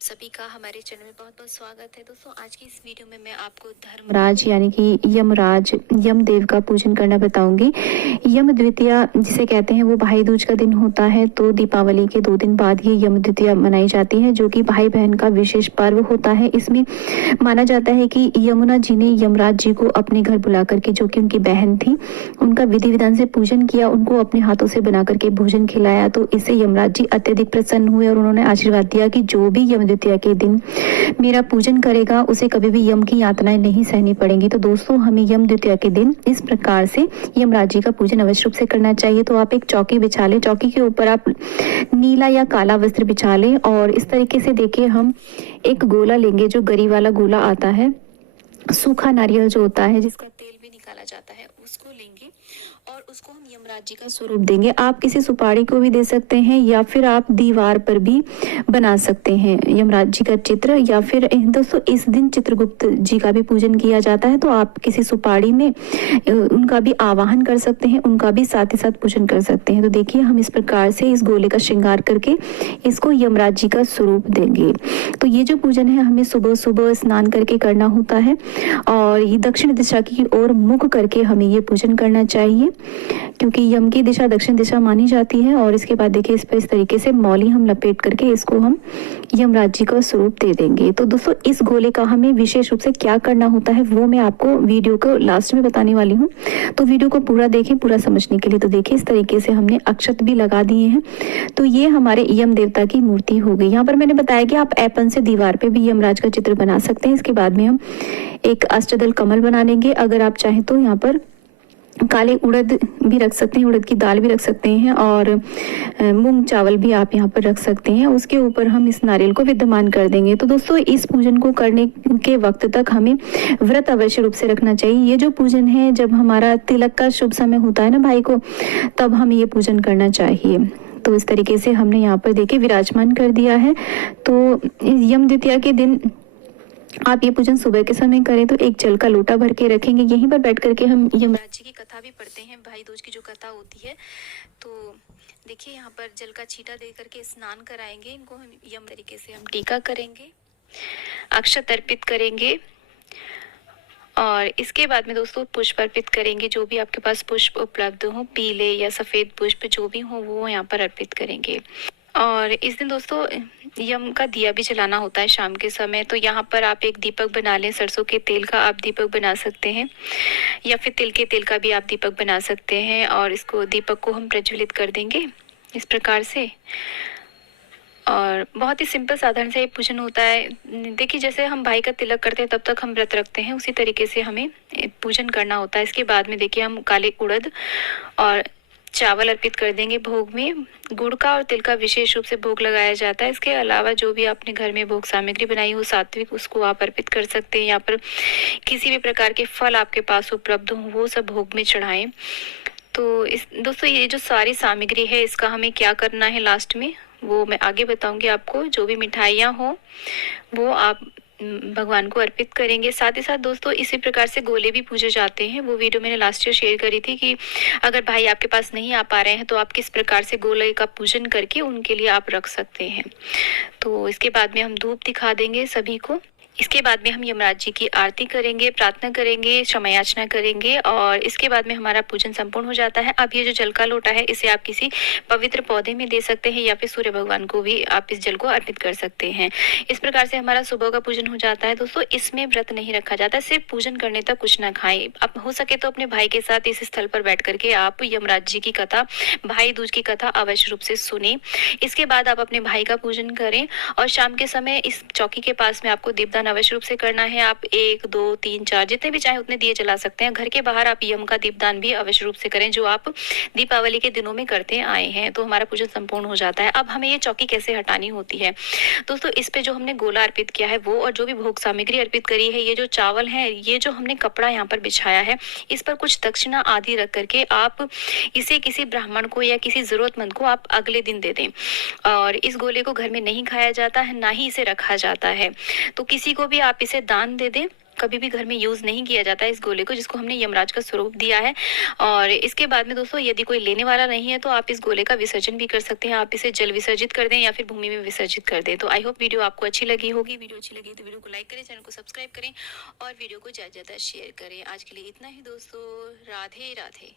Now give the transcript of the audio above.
सभी का हमारे चैनल में बहुत बहुत स्वागत है। दोस्तों आज की इस वीडियो में मैं आपको धर्मराज यानी कि यमराज यमदेव का पूजन करना बताऊंगी। यम द्वितीया जिसे कहते हैं वो भाई दूज का दिन होता है, तो दीपावली के 2 दिन बाद ये यम द्वितीया मनाई जाती है, जो कि भाई बहन का विशेष पर्व होता है। इसमें माना जाता है कि यमुना जी ने यमराज जी को अपने घर बुला करके, जो कि उनकी बहन थी, उनका विधि विधान से पूजन किया, उनको अपने हाथों से बना करके भोजन खिलाया। तो इससे यमराज जी अत्यधिक प्रसन्न हुए और उन्होंने आशीर्वाद दिया कि जो भी यम द्वितीया के दिन मेरा पूजन करेगा उसे कभी भी यम की यातनाएं नहीं सहनी पड़ेंगी। तो दोस्तों हमें यम द्वितीया के दिन इस प्रकार से यमराज जी का पूजन अवश्य रूप से करना चाहिए। तो आप एक चौकी बिछा लें, चौकी के ऊपर आप नीला या काला वस्त्र बिछा लें और इस तरीके से देखिए हम एक गोला लेंगे, जो गरी वाला गोला आता है, सूखा नारियल जो होता है जिसका तेल भी निकाला जाता है, उसको लेंगे और उसको हम यमराज जी का स्वरूप देंगे। आप किसी सुपारी को भी दे सकते हैं या फिर आप दीवार पर भी बना सकते हैं यमराज जी का चित्र, या फिर दोस्तों इस दिन चित्रगुप्त जी का भी पूजन किया जाता है, तो आप किसी सुपारी में उनका भी आवाहन कर सकते हैं, उनका भी साथ ही साथ पूजन कर सकते हैं। तो देखिए हम इस प्रकार से इस गोले का श्रृंगार करके इसको यमराज जी का स्वरूप देंगे। तो ये जो पूजन है हमें सुबह सुबह स्नान करके करना होता है और ये दक्षिण दिशा की ओर मुख करके हमें ये पूजन करना चाहिए, क्योंकि यम की दिशा दक्षिण दिशा मानी जाती है। और इसके बाद देखिए इस पर इस तरीके से मौली हम लपेट करके इसको हम यमराज जी का स्वरूप दे देंगे। तो दोस्तों इस गोले का हमें विशेष रूप से क्या करना होता है वो मैं आपको वीडियो को लास्ट में बताने वाली हूँ, तो वीडियो को पूरा देखें पूरा समझने के लिए। तो देखिए इस तरीके से हमने अक्षत भी लगा दिए हैं, तो ये हमारे यम देवता की मूर्ति हो गई। यहाँ पर मैंने बताया कि आप ऐपन से दीवार पे भी यमराज का चित्र बना सकते हैं। इसके बाद में हम एक अष्टदल कमल बना लेंगे। अगर आप चाहें तो यहाँ पर काले उड़द भी रख सकते हैं, उड़द की दाल भी रख सकते हैं और मूंग चावल भी आप यहाँ पर रख सकते हैं। उसके ऊपर हम इस नारियल को विद्यमान कर देंगे। तो दोस्तों इस पूजन को करने के वक्त तक हमें व्रत अवश्य रूप से रखना चाहिए। ये जो पूजन है जब हमारा तिलक का शुभ समय होता है ना भाई को, तब हमें ये पूजन करना चाहिए। तो इस तरीके से हमने यहाँ पर देखिए विराजमान कर दिया है। तो यम द्वितीया के दिन आप ये पूजन सुबह के समय करें तो एक जल का लोटा भर के रखेंगे। यहीं पर बैठ करके हम यमराज जी की कथा भी पढ़ते हैं, भाई दूज की जो कथा होती है। तो देखिए यहाँ पर जल का छींटा दे करके स्नान कराएंगे इनको, हम यम तरीके से हम टीका करेंगे, अक्षत अर्पित करेंगे और इसके बाद में दोस्तों पुष्प अर्पित करेंगे। जो भी आपके पास पुष्प उपलब्ध हो, पीले या सफ़ेद पुष्प जो भी हो वो यहाँ पर अर्पित करेंगे। और इस दिन दोस्तों यम का दिया भी जलाना होता है शाम के समय। तो यहाँ पर आप एक दीपक बना लें, सरसों के तेल का आप दीपक बना सकते हैं या फिर तिल के तेल का भी आप दीपक बना सकते हैं और इसको दीपक को हम प्रज्वलित कर देंगे इस प्रकार से। और बहुत ही सिंपल साधारण सा ये पूजन होता है। देखिए जैसे हम भाई का तिलक करते हैं तब तक हम व्रत रखते हैं, उसी तरीके से हमें पूजन करना होता है। इसके बाद में देखिए हम काले उड़द और चावल अर्पित कर देंगे भोग में। गुड़ का और तिल का विशेष रूप से भोग लगाया जाता है। इसके अलावा जो भी आपने घर में भोग सामग्री बनाई हो सात्विक, उसको आप अर्पित कर सकते हैं। यहाँ पर किसी भी प्रकार के फल आपके पास उपलब्ध हो वो सब भोग में चढ़ाएं। तो इस दोस्तों ये जो सारी सामग्री है इसका हमें क्या करना है लास्ट में वो मैं आगे बताऊंगी आपको। जो भी मिठाइयाँ हो वो आप भगवान को अर्पित करेंगे। साथ ही साथ दोस्तों इसी प्रकार से गोले भी पूजे जाते हैं, वो वीडियो मैंने लास्ट ईयर शेयर करी थी कि अगर भाई आपके पास नहीं आ पा रहे हैं तो आप किस प्रकार से गोले का पूजन करके उनके लिए आप रख सकते हैं। तो इसके बाद में हम धूप दिखा देंगे सभी को। इसके बाद में हम यमराज जी की आरती करेंगे, प्रार्थना करेंगे, क्षमा याचना करेंगे और इसके बाद में हमारा पूजन संपूर्ण हो जाता है। अब ये जो जल का लोटा है इसे आप किसी पवित्र पौधे में दे सकते हैं या फिर सूर्य भगवान को भी आप इस जल को अर्पित कर सकते हैं। इस प्रकार से हमारा सुबह का पूजन हो जाता है। दोस्तों इसमें व्रत नहीं रखा जाता, सिर्फ पूजन करने तक कुछ ना खाएं। अब हो सके तो अपने भाई के साथ इस स्थल पर बैठ करके आप यमराज जी की कथा, भाई दूज की कथा अवश्य रूप से सुने। इसके बाद आप अपने भाई का पूजन करें और शाम के समय इस चौकी के पास में आपको दीपदान अवश्य रूप से करना है। आप 1 2 3 4 जितने भी चाहे उतने दिए जला सकते हैं। घर के बाहर आप यम का दीपदान भी अवश्य रूप से करें जो आप दीपावली के दिनों में करते आए हैं। तो हमारा पूजन संपूर्ण हो जाता है। अब हमें ये चौकी कैसे हटानी होती है दोस्तों, इस पे जो हमने गोला अर्पित किया है वो और जो भी भोग सामग्री अर्पित करी है, ये जो चावल है, ये जो हमने कपड़ा यहाँ पर बिछाया है, इस पर कुछ दक्षिणा आदि रख करके आप इसे किसी ब्राह्मण को या किसी जरूरतमंद को आप अगले दिन दे दें। और इस गोले को घर में नहीं खाया जाता है, ना ही इसे रखा जाता है। तो किसी को भी आप इसे दान दे दें कभी भी घर में यूज़ नहीं किया जाता है इस गोले को, जिसको हमने यमराज का स्वरूप दिया है। और इसके बाद में दोस्तों यदि कोई लेने वाला नहीं है तो आप इस गोले का विसर्जन भी कर सकते हैं। आप इसे जल विसर्जित कर दें या फिर भूमि में विसर्जित कर दें। तो आई होप वीडियो आपको अच्छी लगी होगी। वीडियो अच्छी लगी तो वीडियो को लाइक करें, चैनल को सब्सक्राइब करें और वीडियो को ज़्यादा से ज़्यादा शेयर करें। आज के लिए इतना ही दोस्तों। राधे राधे।